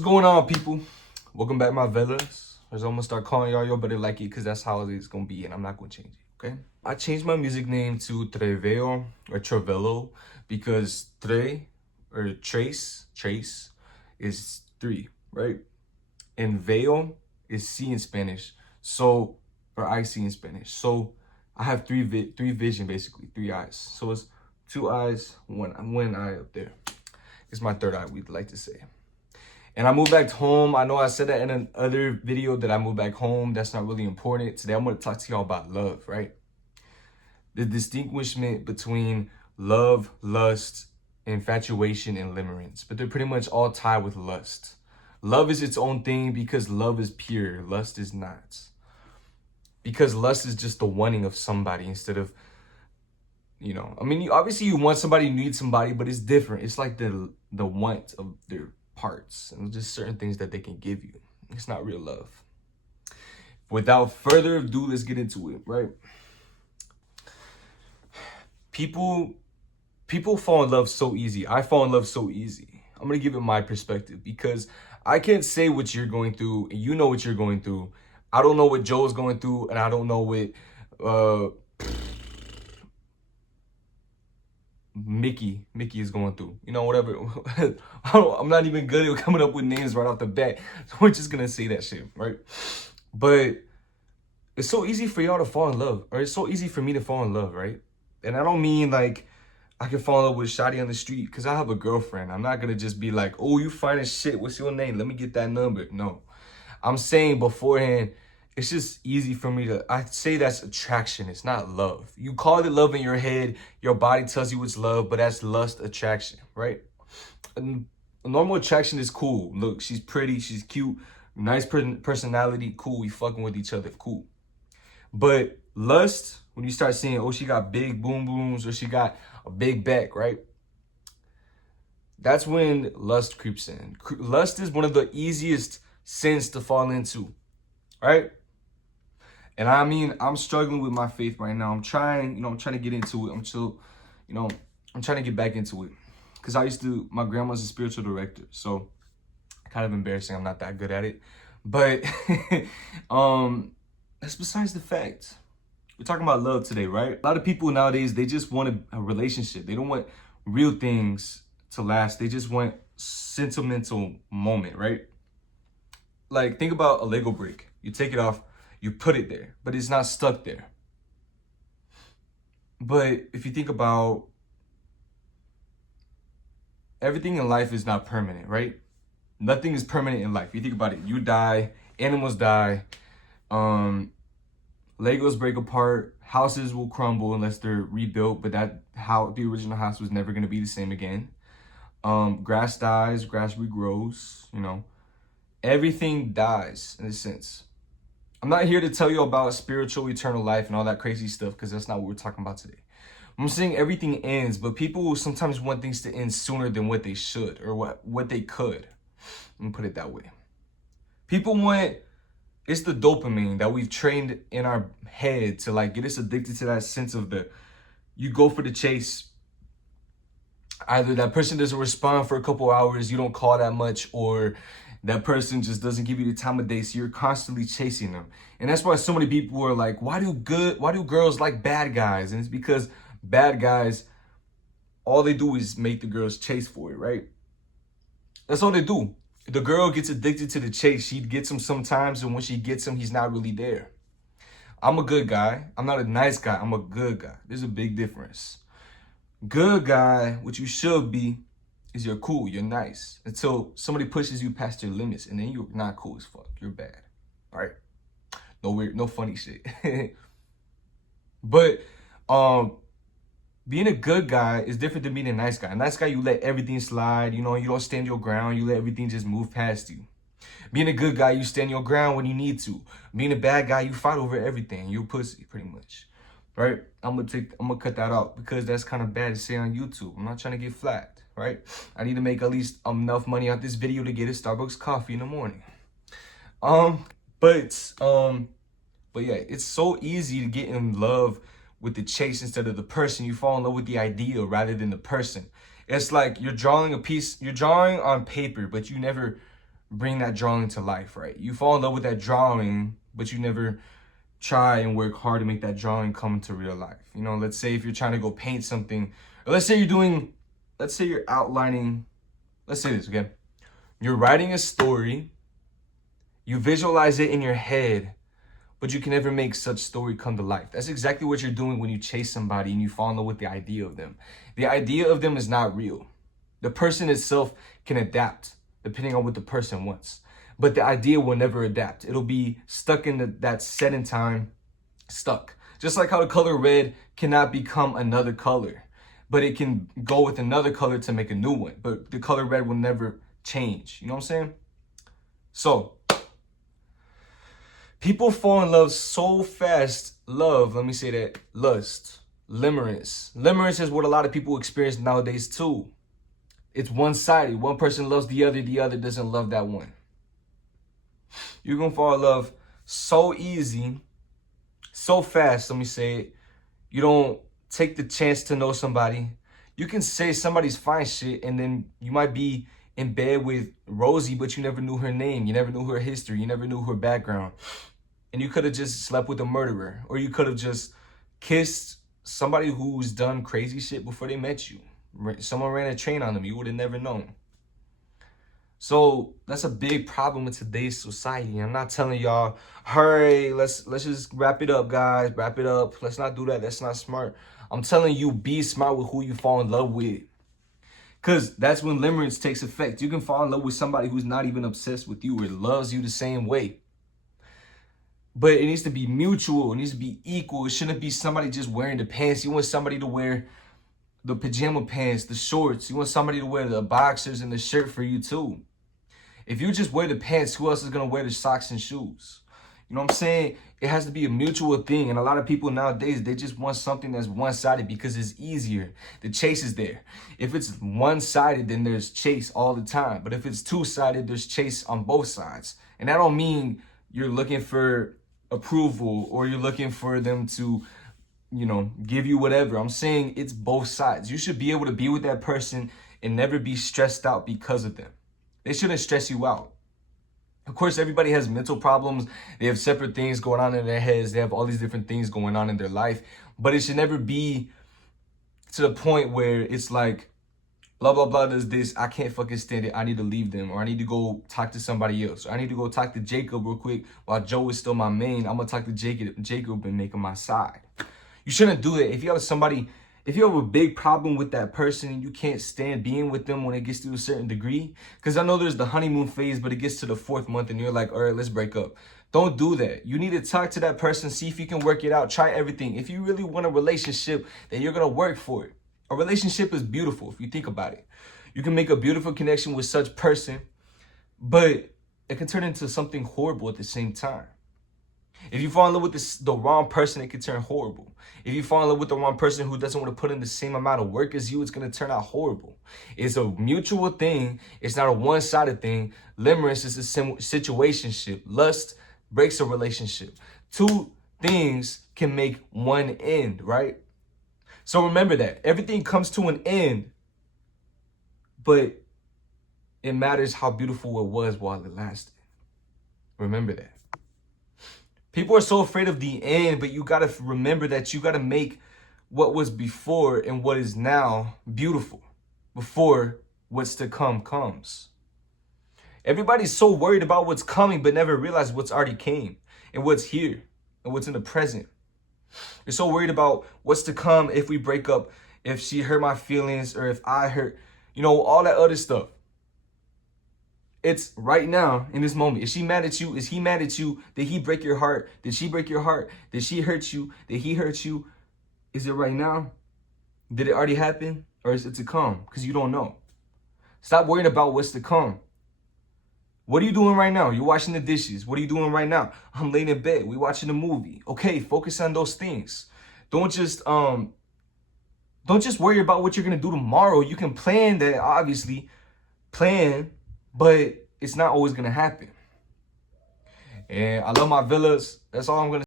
What's going on, people? Welcome back, my fellas. I'm gonna start calling y'all, better like it, because that's how it's gonna be, and I'm not gonna change it, okay? I changed my music name to TREVELLO or TREVELLO because Trace is three, right? And veil is see in Spanish, so, or I see in Spanish. So I have three vision, basically, three eyes. So it's two eyes, one eye up there. It's my third eye, we'd like to say. And I moved back home. I know I said that in another video that I moved back home. That's not really important. Today, I'm going to talk to y'all about love, right? The distinguishment between love, lust, infatuation, and limerence. But they're pretty much all tied with lust. Love is its own thing because love is pure. Lust is not. Because lust is just the wanting of somebody instead of, I mean, obviously you want somebody, you need somebody, but it's different. It's like the want of their parts and just certain things that they can give you. It's not real love. Without further ado, let's get into it, right? People fall in love so easy. I fall in love so easy. I'm gonna give it my perspective because I can't say what you're going through and you know what you're going through. I don't know what Joe's going through and I don't know what Mickey is going through, whatever. I'm not even good at coming up with names right off the bat, so we're just gonna say that shit, right? But it's so easy for y'all to fall in love, or it's so easy for me to fall in love, right? And I don't mean like I can fall in love with Shotty on the street because I have a girlfriend. I'm not gonna just be like, oh, you fine as shit, what's your name, let me get that number. No, I'm saying beforehand, it's just easy for me to, I say that's attraction. It's not love. You call it love in your head. Your body tells you it's love, but that's lust attraction, right? And normal attraction is cool. Look, she's pretty, she's cute, nice personality, cool. We fucking with each other, cool. But lust, when you start seeing, oh, she got big boom booms or she got a big back, right? That's when lust creeps in. Lust is one of the easiest sins to fall into, right? And I mean, I'm struggling with my faith right now. I'm trying to get into it. I'm trying to get back into it. Because my grandma's a spiritual director. So, kind of embarrassing. I'm not that good at it. But, that's besides the fact. We're talking about love today, right? A lot of people nowadays, they just want a relationship. They don't want real things to last. They just want sentimental moment, right? Like, think about a Lego brick. You take it off. You put it there, but it's not stuck there. But if you think about everything in life is not permanent, right? Nothing is permanent in life. You think about it, you die, animals die, Legos break apart, houses will crumble unless they're rebuilt, but the original house was never going to be the same again. Grass dies, grass regrows, everything dies in a sense. I'm not here to tell you about spiritual eternal life and all that crazy stuff because that's not what we're talking about today. I'm saying everything ends, but people sometimes want things to end sooner than what they should or what they could. Let me put it that way. People want, it's the dopamine that we've trained in our head to like get us addicted to that sense of you go for the chase. Either that person doesn't respond for a couple hours, you don't call that much, or that person just doesn't give you the time of day, so you're constantly chasing them. And that's why so many people are like, why do girls like bad guys? And it's because bad guys, all they do is make the girls chase for it, right? That's all they do. The girl gets addicted to the chase. She gets him sometimes, and when she gets him, he's not really there. I'm a good guy. I'm not a nice guy. I'm a good guy. There's a big difference. Good guy, what you should be, is you're cool, you're nice, until somebody pushes you past your limits, and then you're not cool as fuck. You're bad, all right? No weird, no funny shit. But being a good guy is different than being a nice guy. A nice guy, you let everything slide. You don't stand your ground. You let everything just move past you. Being a good guy, you stand your ground when you need to. Being a bad guy, you fight over everything. You're a pussy, pretty much. Right? I'm gonna cut that out because that's kind of bad to say on YouTube. I'm not trying to get flagged, right? I need to make at least enough money out this video to get a Starbucks coffee in the morning. But yeah, it's so easy to get in love with the chase instead of the person. You fall in love with the idea rather than the person. It's like you're drawing on paper, but you never bring that drawing to life, right? You fall in love with that drawing, but you never try and work hard to make that drawing come to real life. You know, let's say if you're trying to go paint something, or let's say you're outlining, let's say this, okay? You're writing a story, you visualize it in your head, but you can never make such story come to life. That's exactly what you're doing when you chase somebody and you fall in love with the idea of them. The idea of them is not real. The person itself can adapt depending on what the person wants. But the idea will never adapt. It'll be stuck in that set in time, stuck. Just like how the color red cannot become another color, but it can go with another color to make a new one. But the color red will never change. You know what I'm saying? So, people fall in love so fast. Love, let me say that, lust, limerence. Limerence is what a lot of people experience nowadays too. It's one-sided. One person loves the other doesn't love that one. You're going to fall in love so easy, so fast, let me say it. You don't take the chance to know somebody. You can say somebody's fine shit, and then you might be in bed with Rosie, but you never knew her name. You never knew her history. You never knew her background. And you could have just slept with a murderer, or you could have just kissed somebody who's done crazy shit before they met you. Someone ran a train on them. You would have never known. So that's a big problem in today's society. I'm not telling y'all, hurry, let's just wrap it up, guys. Wrap it up. Let's not do that. That's not smart. I'm telling you, be smart with who you fall in love with. Because that's when limerence takes effect. You can fall in love with somebody who's not even obsessed with you or loves you the same way. But it needs to be mutual. It needs to be equal. It shouldn't be somebody just wearing the pants. You want somebody to wear the pajama pants, the shorts. You want somebody to wear the boxers and the shirt for you too. If you just wear the pants, who else is going to wear the socks and shoes? You know what I'm saying? It has to be a mutual thing. And a lot of people nowadays, they just want something that's one-sided because it's easier. The chase is there. If it's one-sided, then there's chase all the time. But if it's two-sided, there's chase on both sides. And that don't mean you're looking for approval or you're looking for them to, you know, give you whatever. I'm saying it's both sides. You should be able to be with that person and never be stressed out because of them. They shouldn't stress you out. Of course, everybody has mental problems. They have separate things going on in their heads. They have all these different things going on in their life. But it should never be to the point where it's like, blah, blah, blah does this. I can't fucking stand it. I need to leave them. Or I need to go talk to somebody else. Or I need to go talk to Jacob real quick while Joe is still my main. I'm going to talk to Jacob and make him my side. You shouldn't do that. If you have somebody, if you have a big problem with that person and you can't stand being with them when it gets to a certain degree, because I know there's the honeymoon phase, but it gets to the 4th month and you're like, all right, let's break up. Don't do that. You need to talk to that person, see if you can work it out, try everything. If you really want a relationship, then you're going to work for it. A relationship is beautiful if you think about it. You can make a beautiful connection with such person, but it can turn into something horrible at the same time. If you fall in love with the wrong person, it can turn horrible. If you fall in love with the wrong person who doesn't want to put in the same amount of work as you, it's going to turn out horrible. It's a mutual thing. It's not a one-sided thing. Limerence is a situationship. Lust breaks a relationship. Two things can make one end, right? So remember that. Everything comes to an end, but it matters how beautiful it was while it lasted. Remember that. People are so afraid of the end, but you got to remember that you got to make what was before and what is now beautiful before what's to come comes. Everybody's so worried about what's coming, but never realize what's already came and what's here and what's in the present. They're so worried about what's to come if we break up, if she hurt my feelings or if I hurt, you know, all that other stuff. It's right now in this moment. Is she mad at you? Is he mad at you? Did he break your heart? Did she break your heart? Did she hurt you? Did he hurt you? Is it right now? Did it already happen? Or is it to come? Because you don't know. Stop worrying about what's to come. What are you doing right now? You're washing the dishes. What are you doing right now? I'm laying in bed. We're watching a movie. Okay, focus on those things. Don't just worry about what you're gonna do tomorrow. You can plan that, obviously. Plan, but it's not always gonna happen. And I love my villas. That's all I'm gonna